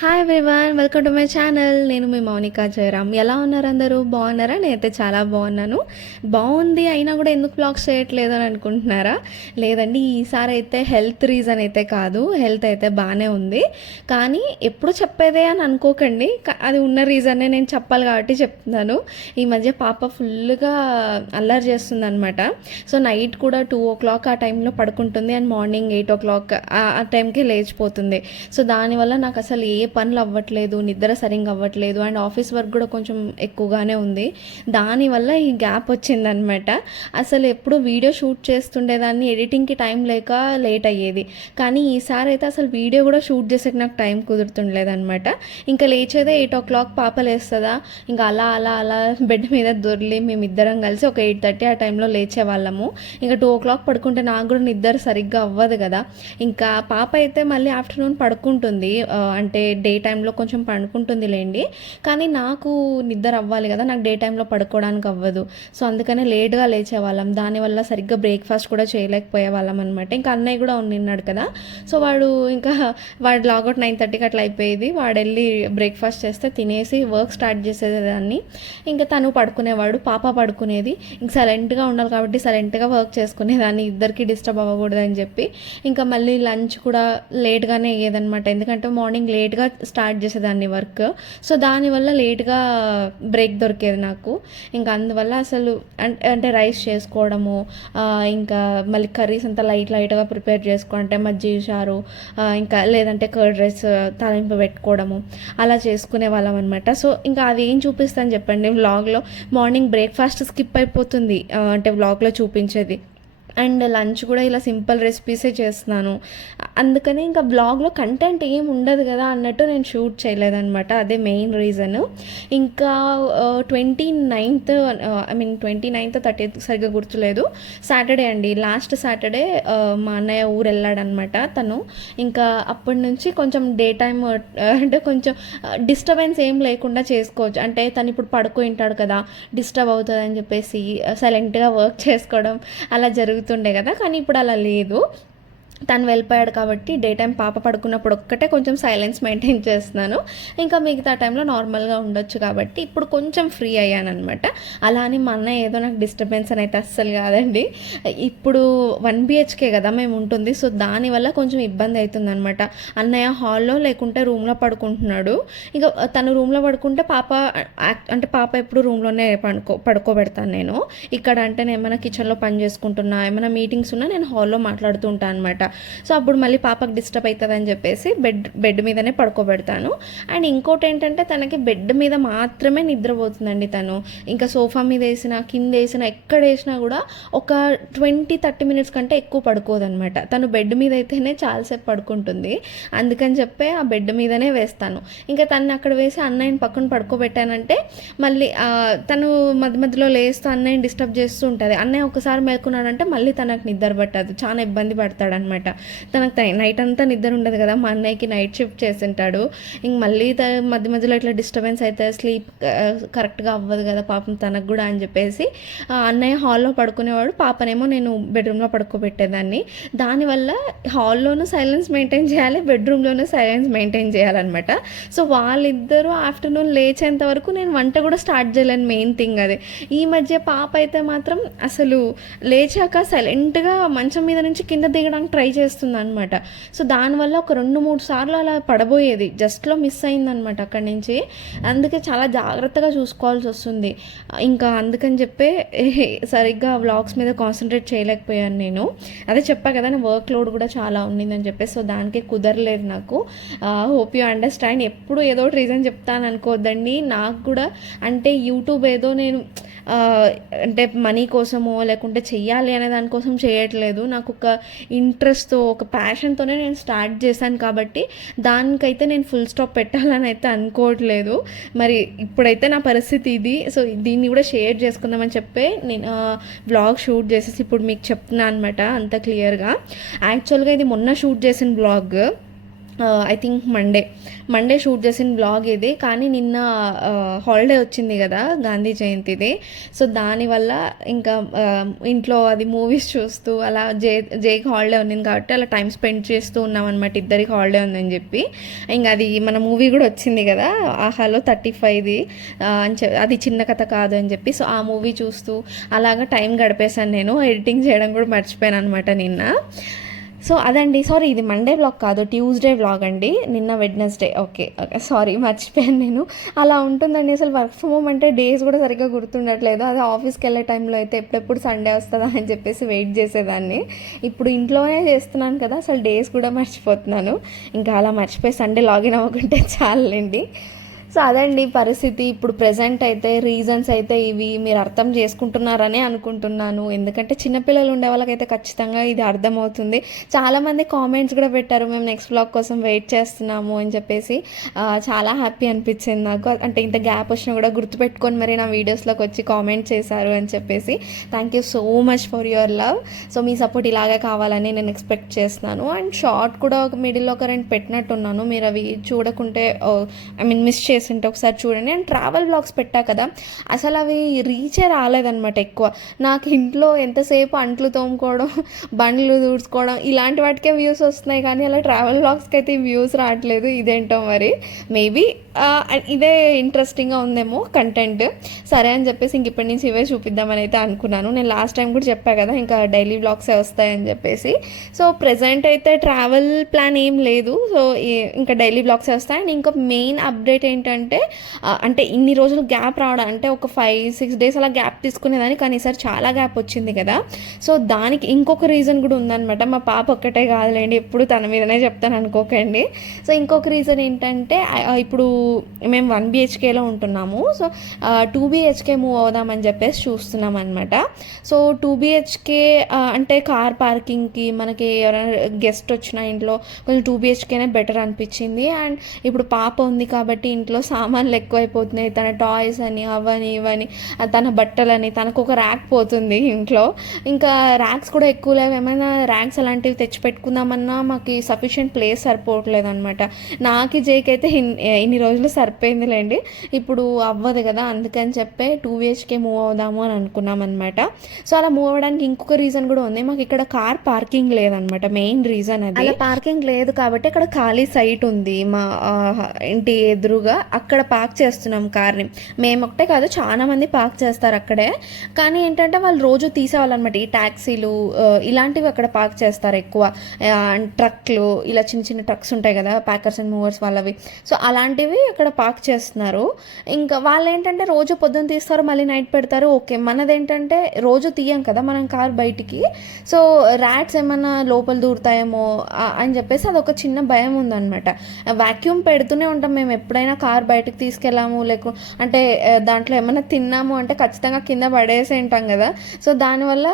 Hi everyone, welcome to my channel. నేను మీ మౌనిక జయరామ్. ఎలా ఉన్నారు అందరూ? బాగున్నారా? నేనైతే చాలా బాగున్నాను. బాగుంది అయినా కూడా ఎందుకు బ్లాగ్స్ చేయట్లేదు అని అనుకుంటున్నారా? లేదండి, ఈసారి అయితే హెల్త్ రీజన్ అయితే కాదు. హెల్త్ అయితే బాగానే ఉంది, కానీ ఎప్పుడు చెప్పేదే అని అనుకోకండి. అది ఉన్న రీజన్నే నేను చెప్పాలి కాబట్టి చెప్తున్నాను. ఈ మధ్య పాప ఫుల్గా అల్లరి చేస్తుంది అనమాట. సో నైట్ కూడా 2 o'clock ఆ టైంలో పడుకుంటుంది అండ్ మార్నింగ్ 8 o'clock ఆ టైంకి లేచిపోతుంది. సో దానివల్ల నాకు అసలు ఏ పనులు అవ్వట్లేదు, నిద్ర సరిగ్గా అవ్వట్లేదు అండ్ ఆఫీస్ వర్క్ కూడా కొంచెం ఎక్కువగానే ఉంది. దానివల్ల ఈ గ్యాప్ వచ్చిందనమాట. అసలు ఎప్పుడు వీడియో షూట్ చేస్తుండేదాన్ని, ఎడిటింగ్కి టైం లేక లేట్ అయ్యేది. కానీ ఈసారి అయితే అసలు వీడియో కూడా షూట్ చేసేకి నాకు టైం కుదురుతుండలేదనమాట. ఇంకా లేచేదే 8 o'clock, పాప లేస్తుందా, ఇంకా అలా అలా అలా బెడ్ మీద దొర్లి మేమిద్దరం కలిసి ఒక 8:30 ఆ టైంలో లేచేవాళ్ళము. ఇంకా 2 o'clock పడుకుంటే నాకు కూడా నిద్ర సరిగ్గా అవ్వదు కదా. ఇంకా పాప అయితే మళ్ళీ ఆఫ్టర్నూన్ పడుకుంటుంది, అంటే డే టైంలో కొంచెం పండుకుంటుంది లేండి. కానీ నాకు నిద్ర అవ్వాలి కదా, నాకు డే టైంలో పడుకోవడానికి అవ్వదు. సో అందుకనే లేట్గా లేచేవాళ్ళం. దానివల్ల సరిగ్గా బ్రేక్ఫాస్ట్ కూడా చేయలేకపోయే వాళ్ళం అనమాట. ఇంకా అన్నయ్య కూడా ఉన్నాడు కదా, సో వాడు లాగౌట్ 9:30కి అట్లా అయిపోయేది. వాడు వెళ్ళి బ్రేక్ఫాస్ట్ చేస్తే తినేసి వర్క్ స్టార్ట్ చేసేదాన్ని. ఇంకా తను పడుకునేవాడు, పాప పడుకునేది. ఇంక సైలెంట్గా ఉండాలి కాబట్టి సైలెంట్గా వర్క్ చేసుకునేదాన్ని, ఇద్దరికి డిస్టర్బ్ అవ్వకూడదని చెప్పి. ఇంకా మళ్ళీ లంచ్ కూడా లేట్గానే అయ్యేదనమాట, ఎందుకంటే మార్నింగ్ లేట్గా స్టార్ట్ చేసేదాన్ని వర్క్. సో దానివల్ల లేట్గా బ్రేక్ దొరికేది నాకు. ఇంకా అందువల్ల అసలు అంటే రైస్ చేసుకోవడము, ఇంకా మళ్ళీ కర్రీస్ అంతా లైట్గా ప్రిపేర్ చేసుకుంటే మజ్జిగ చారు, ఇంకా లేదంటే కర్డ్ రైస్ తాలింపు పెట్టుకోవడము అలా చేసుకునే వాళ్ళం అనమాట. సో ఇంకా అది ఏం చూపిస్తాను చెప్పండి, వ్లాగ్లో మార్నింగ్ బ్రేక్ఫాస్ట్ స్కిప్ అయిపోతుంది, అంటే వ్లాగ్లో చూపించేది. అండ్ లంచ్ కూడా ఇలా సింపుల్ రెసిపీసే చేస్తున్నాను. అందుకని ఇంకా బ్లాగ్లో కంటెంట్ ఏం ఉండదు కదా అన్నట్టు నేను షూట్ చేయలేదన్నమాట. అదే మెయిన్ రీజన్. ఇంకా 29th, 30th సరిగ్గా గుర్తులేదు, సాటర్డే అండి, లాస్ట్ సాటర్డే మా అన్నయ్య ఊరు వెళ్ళాడనమాట తను. ఇంకా అప్పటి నుంచి కొంచెం డే టైమ్ అంటే కొంచెం డిస్టర్బెన్స్ ఏం లేకుండా చేసుకోవచ్చు. అంటే తను ఇప్పుడు పడుకుంటాడు కదా, డిస్టర్బ్ అవుతుంది అని చెప్పేసి సైలెంట్గా వర్క్ చేసుకోవడం అలా జరుగుతుండే కదా. కానీ ఇప్పుడు అలా లేదు, తను వెళ్ళిపోయాడు కాబట్టి డే టైం పాప పడుకున్నప్పుడు ఒక్కటే కొంచెం సైలెన్స్ మెయింటైన్ చేస్తున్నాను. ఇంకా మిగతా టైంలో నార్మల్గా ఉండొచ్చు కాబట్టి ఇప్పుడు కొంచెం ఫ్రీ అయ్యాను అనమాట. అలా అని మా అన్నయ్య ఏదో నాకు డిస్టర్బెన్స్ అని అయితే అస్సలు కాదండి. ఇప్పుడు 1 BHK కదా మేము ఉంటుంది, సో దానివల్ల కొంచెం ఇబ్బంది అవుతుంది అనమాట. అన్నయ్య హాల్లో లేకుంటే రూమ్లో పడుకుంటున్నాడు. ఇంకా తను రూమ్లో పడుకుంటే పాప ఎప్పుడు రూమ్లోనే పడుకోబెడతాను నేను. ఇక్కడ అంటే నేను ఏమైనా కిచెన్లో పని చేసుకుంటున్నా, ఏమైనా మీటింగ్స్ ఉన్నా నేను హాల్లో మాట్లాడుతూ ఉంటాను అనమాట. సో అప్పుడు మళ్ళీ పాపకు డిస్టర్బ్ అవుతుంది అని చెప్పేసి బెడ్ మీదనే పడుకోబెడతాను. అండ్ ఇంకోటి ఏంటంటే తనకి బెడ్ మీద మాత్రమే నిద్రపోతుందండి తను. ఇంకా సోఫా మీద వేసినా, కింద వేసినా, ఎక్కడ వేసినా కూడా ఒక 20-30 minutes కంటే ఎక్కువ పడుకోదనమాట. తను బెడ్ మీద అయితేనే చాలాసేపు పడుకుంటుంది. అందుకని చెప్పి ఆ బెడ్ మీదనే వేస్తాను. ఇంకా తను అక్కడ వేసి అన్నయ్యని పక్కన పడుకోబెట్టానంటే మళ్ళీ తను మధ్య మధ్యలో లేస్తూ అన్నయ్యని డిస్టర్బ్ చేస్తూ ఉంటుంది. అన్నయ్య ఒకసారి మేల్కున్నాడంటే మళ్ళీ తనకు నిద్ర పట్టదు, చాలా ఇబ్బంది పడతాడనమాట. తనకు నైట్ అంతా నిద్ర ఉండదు కదా, మా అన్నయ్యకి నైట్ షిఫ్ట్ చేసింటాడు. ఇంక మళ్ళీ మధ్య మధ్యలో ఇట్లా డిస్టర్బెన్స్ అయితే స్లీప్ కరెక్ట్గా అవ్వదు కదా పాపం తనకు కూడా అని చెప్పేసి అన్నయ్య హాల్లో పడుకునేవాడు, పాపనేమో నేను బెడ్రూమ్లో పడుకోబెట్టేదాన్ని. దానివల్ల హాల్లోనూ సైలెన్స్ మెయింటైన్ చేయాలి, బెడ్రూమ్లోనూ సైలెన్స్ మెయింటైన్ చేయాలన్నమాట. సో వాళ్ళిద్దరూ ఆఫ్టర్నూన్ లేచేంత వరకు నేను వంట కూడా స్టార్ట్ చేయలేను, మెయిన్ థింగ్ అదే. ఈ మధ్య పాప అయితే మాత్రం అసలు లేచాక సైలెంట్గా మంచం మీద నుంచి కింద దిగడానికి ట్రై చేస్తుంది అనమాట. సో దానివల్ల ఒక 2-3 సార్లు అలా పడబోయేది, జస్ట్లో మిస్ అయిందనమాట అక్కడి నుంచి. అందుకే చాలా జాగ్రత్తగా చూసుకోవాల్సి వస్తుంది. ఇంకా అందుకని చెప్పి సరిగ్గా వ్లాగ్స్ మీద కాన్సన్ట్రేట్ చేయలేకపోయాను నేను. అదే చెప్పా కదా, నా వర్క్ లోడ్ కూడా చాలా ఉండిందని చెప్పి, సో దానికి కుదరలేదు నాకు. Hope you understand. ఎప్పుడు ఏదో ఒకటి రీజన్ చెప్తాను అనుకోవద్దండి. నాకు కూడా అంటే యూట్యూబ్ ఏదో నేను అంటే మనీ కోసమో లేకుంటే చెయ్యాలి అనే దానికోసం చేయట్లేదు. నాకు ఒక ఇంట్రెస్ట్తో, ఒక ప్యాషన్తోనే నేను స్టార్ట్ చేశాను కాబట్టి దానికైతే నేను ఫుల్ స్టాప్ పెట్టాలని అయితే అనుకోవట్లేదు. మరి ఇప్పుడైతే నా పరిస్థితి ఇది. సో దీన్ని కూడా షేర్ చేసుకుందామని చెప్పి నేను బ్లాగ్ షూట్ చేసేసి ఇప్పుడు మీకు చెప్తున్నాను అనమాట అంత క్లియర్గా. యాక్చువల్గా ఇది మొన్న షూట్ చేసిన blog. I think Monday shoot చేసిన బ్లాగ్ ఇది. కానీ నిన్న హాలిడే వచ్చింది కదా గాంధీ జయంతిది. సో దానివల్ల ఇంకా ఇంట్లో అది మూవీస్ చూస్తూ అలా జేకి హాలిడే ఉంది కాబట్టి అలా టైం స్పెండ్ చేస్తూ ఉన్నాం అనమాట, ఇద్దరికి హాలిడే ఉందని చెప్పి. ఇంకా అది మన మూవీ కూడా వచ్చింది కదా ఆహాలో 35ది అది చిన్న కథ కాదు అని చెప్పి. సో ఆ మూవీ చూస్తూ అలాగా టైం గడిపేశాను. నేను ఎడిటింగ్ చేయడం కూడా మర్చిపోయాను అనమాట నిన్న. సో అదండి, సారీ ఇది మండే వ్లాగ్ కాదు, ట్యూస్డే వ్లాగ్ అండి, నిన్న వెడ్నెస్డే. ఓకే సారీ మర్చిపోయాను నేను. అలా ఉంటుందండి అసలు వర్క్ ఫ్రమ్ హోమ్ అంటే డేస్ కూడా సరిగ్గా గుర్తుండట్లేదు. అదే ఆఫీస్కి వెళ్ళే టైంలో అయితే ఎప్పుడెప్పుడు సండే వస్తుందా అని చెప్పేసి వెయిట్ చేసేదాన్ని. ఇప్పుడు ఇంట్లోనే చేస్తున్నాను కదా, అసలు డేస్ కూడా మర్చిపోతున్నాను. ఇంకా అలా మర్చిపోయి సండే లాగిన్ అవ్వకుంటే చాలండి. సో అదండి పరిస్థితి. ఇప్పుడు ప్రెజెంట్ అయితే రీజన్స్ అయితే ఇవి మీరు అర్థం చేసుకుంటున్నారని అనుకుంటున్నాను. ఎందుకంటే చిన్నపిల్లలు ఉండే వాళ్ళకైతే ఖచ్చితంగా ఇది అర్థమవుతుంది. చాలామంది కామెంట్స్ కూడా పెట్టారు, మేము నెక్స్ట్ వ్లాగ్ కోసం వెయిట్ చేస్తున్నాము అని చెప్పేసి. చాలా హ్యాపీ అనిపించింది నాకు. అంటే ఇంత గ్యాప్ వచ్చినా కూడా గుర్తుపెట్టుకొని మరి నా వీడియోస్లోకి వచ్చి కామెంట్ చేశారు అని చెప్పేసి. Thank you so much for your love. So me support ఇలాగే కావాలని నేను ఎక్స్పెక్ట్ చేస్తున్నాను. అండ్ షార్ట్ కూడా ఒక మిడిల్లో ఒక 2 పెట్టినట్టున్నాను, మీరు అవి చూడకుంటే మిస్ చేసి ఉంటే ఒకసారి చూడండి. అండ్ ట్రావెల్ బ్లాగ్స్ పెట్టా కదా, అసలు అవి రీచే రాలేదన్నమాట ఎక్కువ. నాకు ఇంట్లో ఎంతసేపు అంట్లు తోముకోవడం, బండ్లు దూడ్చుకోవడం ఇలాంటి వాటికే వ్యూస్ వస్తున్నాయి, కానీ అలా ట్రావెల్ బ్లాగ్స్కి అయితే వ్యూస్ రావట్లేదు. ఇదేంటో మరి, మేబీ ఇదే ఇంట్రెస్టింగ్గా ఉందేమో కంటెంట్. సరే అని చెప్పేసి ఇంక ఇప్పటి నుంచి ఇవే చూపిద్దామని అయితే అనుకున్నాను. నేను లాస్ట్ టైం కూడా చెప్పా కదా ఇంకా డైలీ బ్లాగ్సే వస్తాయని చెప్పేసి. సో ప్రెజెంట్ అయితే ట్రావెల్ ప్లాన్ ఏం లేదు. సో ఇంకా డైలీ బ్లాగ్సే వస్తాయి. అండ్ ఇంకా మెయిన్ అప్డేట్ ఏంటంటే, అంటే ఇన్ని రోజులు గ్యాప్ రావడం, అంటే ఒక 5-6 డేస్ అలా గ్యాప్ తీసుకునేదాన్ని, కానీ ఈసారి చాలా గ్యాప్ వచ్చింది కదా. సో దానికి ఇంకొక రీజన్ కూడా ఉందన్నమాట. మా పాప ఒక్కటే కాదులేండి, ఎప్పుడు తన మీదనే చెప్తాను అనుకోకండి. సో ఇంకొక రీజన్ ఏంటంటే, ఇప్పుడు మేము 1 BHKలో ఉంటున్నాము. సో 2 BHK మూవ్ అవుదామని చెప్పేసి చూస్తున్నాం అనమాట. సో 2 BHK అంటే కార్ పార్కింగ్కి మనకి ఎవరైనా గెస్ట్ వచ్చిన ఇంట్లో కొంచెం 2 BHKనే బెటర్ అనిపించింది. అండ్ ఇప్పుడు పాప ఉంది కాబట్టి ఇంట్లో సామాన్లు ఎక్కువైపోతున్నాయి, తన టాయ్స్ అని అవని ఇవని, తన బట్టలని, తనకు ఒక ర్యాక్ పోతుంది ఇంట్లో. ఇంకా ర్యాక్స్ కూడా ఎక్కువ లేవు, ఏమైనా ర్యాక్స్ అలాంటివి తెచ్చి పెట్టుకుందామన్నా మాకు సఫిషియెంట్ ప్లేస్ సరిపోవట్లేదు అనమాట. నాకు జేకి అయితే ఇన్ని రోజులు సరిపోయిందిలేండి, ఇప్పుడు అవ్వదు కదా, అందుకని చెప్పి 2 BHK మూవ్ అవుదాము అని అనుకున్నాం అనమాట. సో అలా మూవ్ అవ్వడానికి ఇంకొక రీజన్ కూడా ఉంది, మాకు ఇక్కడ కార్ పార్కింగ్ లేదనమాట. మెయిన్ రీజన్ అది. అలా పార్కింగ్ లేదు కాబట్టి ఇక్కడ ఖాళీ సైట్ ఉంది మా ఇంటి ఎదురుగా, అక్కడ పార్క్ చేస్తున్నాం కార్ని. మేము ఒకటే కాదు, చాలా మంది పార్క్ చేస్తారు అక్కడే. కానీ ఏంటంటే వాళ్ళు రోజు తీసేవాళ్ళనమాట, ఈ ట్యాక్సీలు ఇలాంటివి అక్కడ పార్క్ చేస్తారు ఎక్కువ. ట్రక్లు, ఇలా చిన్న చిన్న ట్రక్స్ ఉంటాయి కదా ప్యాకర్స్ అండ్ మూవర్స్ వాళ్ళవి. సో అలాంటివి అక్కడ పార్క్ చేస్తున్నారు. ఇంకా వాళ్ళు ఏంటంటే రోజు పొద్దున్న తీస్తారు, మళ్ళీ నైట్ పెడతారు. ఓకే, మనదేంటంటే రోజు తీయం కదా మనం కార్ బయటికి. సో ర్యాట్స్ ఏమన్నా లోపల దూరుతాయేమో అని చెప్పేసి అదొక చిన్న భయం ఉందన్నమాట. వాక్యూమ్ పెడుతూనే ఉంటాం మేము, ఎప్పుడైనా కార్ బయటకు తీసుకెళ్ళాము అంటే దాంట్లో ఏమైనా తిన్నాము అంటే ఖచ్చితంగా కింద పడేసి ఉంటాం కదా. సో దానివల్ల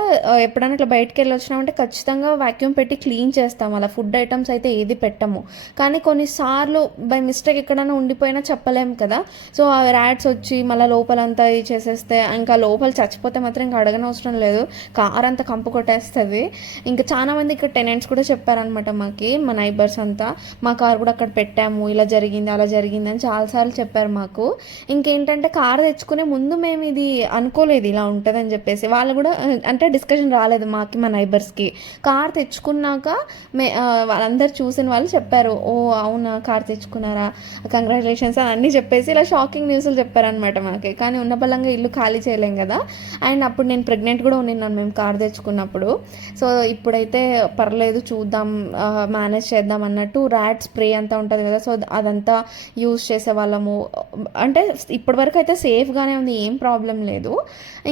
ఎప్పుడైనా ఇట్లా బయటకు వెళ్ళి వచ్చినామంటే ఖచ్చితంగా వాక్యూమ్ పెట్టి క్లీన్ చేస్తాం. అలా ఫుడ్ ఐటమ్స్ అయితే ఏది పెట్టము. కానీ కొన్నిసార్లు బై మిస్టేక్ ఎక్కడైనా ఉండిపోయినా చెప్పలేము కదా. సో ఆ ర్యాట్స్ వచ్చి మళ్ళీ లోపలంతా చేసేస్తే, ఇంకా లోపల చచ్చిపోతే మాత్రం ఇంకా అడగనవసరం లేదు, కార్ అంతా కంపు కొట్టేస్తుంది. ఇంకా చాలా మంది ఇక్కడ టెనెంట్స్ కూడా చెప్పారనమాట మాకి, మా నైబర్స్ అంతా, మా కార్ కూడా అక్కడ పెట్టాము, ఇలా జరిగింది అలా జరిగింది అని చాలాసార్లు చెప్పారు మాకు. ఇంకేంటంటే కార్ తెచ్చుకునే ముందు మేము ఇది అనుకోలేదు ఇలా ఉంటుందని చెప్పేసి. వాళ్ళు కూడా అంటే డిస్కషన్ రాలేదు మాకి మా నైబర్స్కి. కార్ తెచ్చుకున్నాక వాళ్ళందరూ చూసిన వాళ్ళు చెప్పారు, ఓ అవునా కార్ తెచ్చుకున్నారా, కంగ్రాచులేషన్స్ అని అన్నీ చెప్పేసి ఇలా షాకింగ్ న్యూస్లు చెప్పారనమాట మాకి. కానీ ఉన్న బలంగా ఇల్లు ఖాళీ చేయలేం కదా. అండ్ అప్పుడు నేను ప్రెగ్నెంట్ కూడా ఉన్నాను మేము కార్ తెచ్చుకున్నప్పుడు. సో ఇప్పుడైతే పర్లేదు, చూద్దాం, మేనేజ్ చేద్దాం అన్నట్టు ర్యాట్ స్ప్రే అంతా ఉంటుంది కదా, సో అదంతా యూజ్ చేసేవాళ్ళము. అంటే ఇప్పటివరకు అయితే సేఫ్గానే ఉంది, ఏం ప్రాబ్లం లేదు.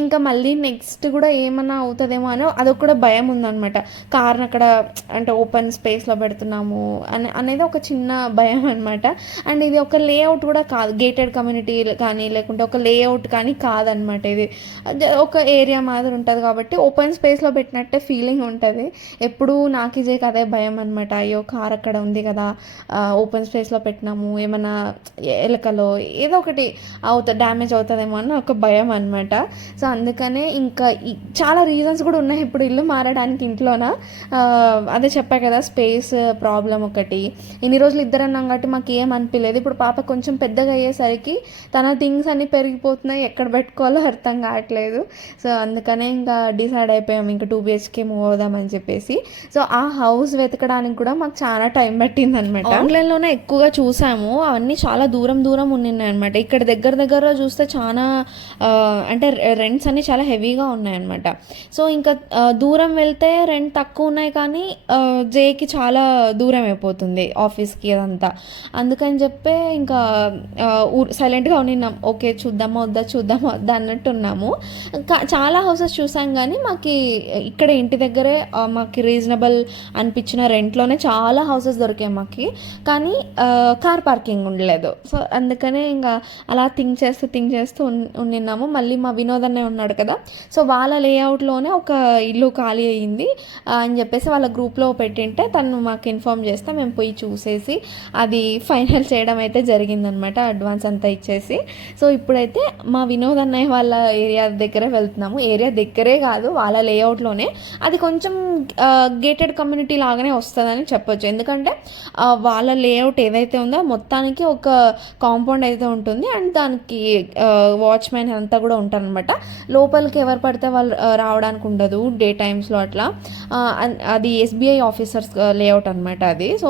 ఇంకా మళ్ళీ నెక్స్ట్ కూడా ఏమన్నా అవుతుందేమో అని అదొక భయం ఉందన్నమాట. కార్ని అక్కడ అంటే ఓపెన్ స్పేస్లో పెడుతున్నాము అనేది ఒక చిన్న భయం అనమాట. అండ్ ఇది ఒక లేఅవుట్ కూడా కాదు, గేటెడ్ కమ్యూనిటీ కానీ లేకుంటే ఒక లేఅవుట్ కానీ కాదనమాట. ఇది ఒక ఏరియా మాదిరి ఉంటుంది కాబట్టి ఓపెన్ స్పేస్లో పెట్టినట్టే ఫీలింగ్ ఉంటుంది. ఎప్పుడు నాకు అదే భయం అనమాట, అయ్యో కార్ అక్కడ ఉంది కదా, ఓపెన్ స్పేస్లో పెట్టినాము, ఏమన్నా ఎలకలో ఏదో ఒకటి డ్యామేజ్ అవుతుందేమో అని ఒక భయం అనమాట. సో అందుకనే ఇంకా చాలా రీజన్స్ కూడా ఉన్నాయి ఇప్పుడు ఇల్లు మారడానికి ఇంట్లోన. అదే చెప్పా కదా, స్పేస్ ప్రాబ్లం ఒకటి. ఇన్ని రోజులు ఇద్దరన్నాం కాబట్టి మాకు ఏం అనిపించలేదు. ఇప్పుడు పాప కొంచెం పెద్దగా అయ్యేసరికి తన థింగ్స్ అన్నీ పెరిగిపోతున్నాయి, ఎక్కడ పెట్టుకోవాలో అర్థం కావట్లేదు. సో అందుకనే ఇంకా డిసైడ్ అయిపోయాం ఇంకా 2 BHK మూవ్ అవుదామని చెప్పేసి. సో ఆ హౌస్ వెతకడానికి కూడా మాకు చాలా టైం పట్టింది అనమాట. ఆన్లైన్లోనే ఎక్కువగా చూసాము, అవన్నీ చాలా దూరం దూరం ఉన్నాయి అనమాట. ఇక్కడ దగ్గర దగ్గర చూస్తే చాలా అంటే రెంట్స్ అన్నీ చాలా హెవీగా ఉన్నాయన్నమాట. సో ఇంకా దూరం వెళ్తే రెంట్ తక్కువ ఉన్నాయి, కానీ జేకి చాలా దూరం అయిపోతుంది ఆఫీస్కి అదంతా. అందుకని చెప్పి ఇంకా సైలెంట్గా ఉన్నాం. ఓకే చూద్దామా వద్దా అన్నట్టు ఉన్నాము. చాలా హౌసెస్ చూసాం, కానీ మాకు ఇక్కడ ఇంటి దగ్గరే మాకు రీజనబుల్ అనిపించిన రెంట్లోనే చాలా హౌసెస్ దొరికాయి మాకు, కానీ కార్ పార్కింగ్ ఉండలేదు. సో అందుకనే ఇంకా అలా థింక్ చేస్తూ ఉన్నాము. మళ్ళీ మా వినోద్ అనే ఉన్నాడు కదా, సో వాళ్ళ లేఅవుట్లోనే ఒక ఇల్లు ఖాళీ అయ్యింది అని చెప్పేసి వాళ్ళ గ్రూప్లో పెట్టింటే తను మాకు ఇన్ఫామ్ చేస్తే మేము పోయి చూసేసి అది ఫైనల్ చేయడం అయితే జరిగిందనమాట, అడ్వాన్స్ అంతా ఇచ్చేసి. సో ఇప్పుడైతే మా వినోద్ అన్నయ్య వాళ్ళ ఏరియా దగ్గరే వెళ్తున్నాము. ఏరియా దగ్గరే కాదు, వాళ్ళ లేఅవుట్లోనే. అది కొంచెం గేటెడ్ కమ్యూనిటీ లాగానే వస్తుందని చెప్పొచ్చు, ఎందుకంటే వాళ్ళ లేఅవుట్ ఏదైతే ఉందో మొత్తానికి ఒక కాంపౌండ్ అయితే ఉంటుంది, అండ్ దానికి వాచ్మెన్ అంతా కూడా ఉంటారనమాట. లోపలికి ఎవరు పడితే వాళ్ళు రావడానికి ఉండదు డే టైమ్స్లో అట్లా. అది SBI ఆఫీసర్స్ లేఅవుట్ అనమాట అది. సో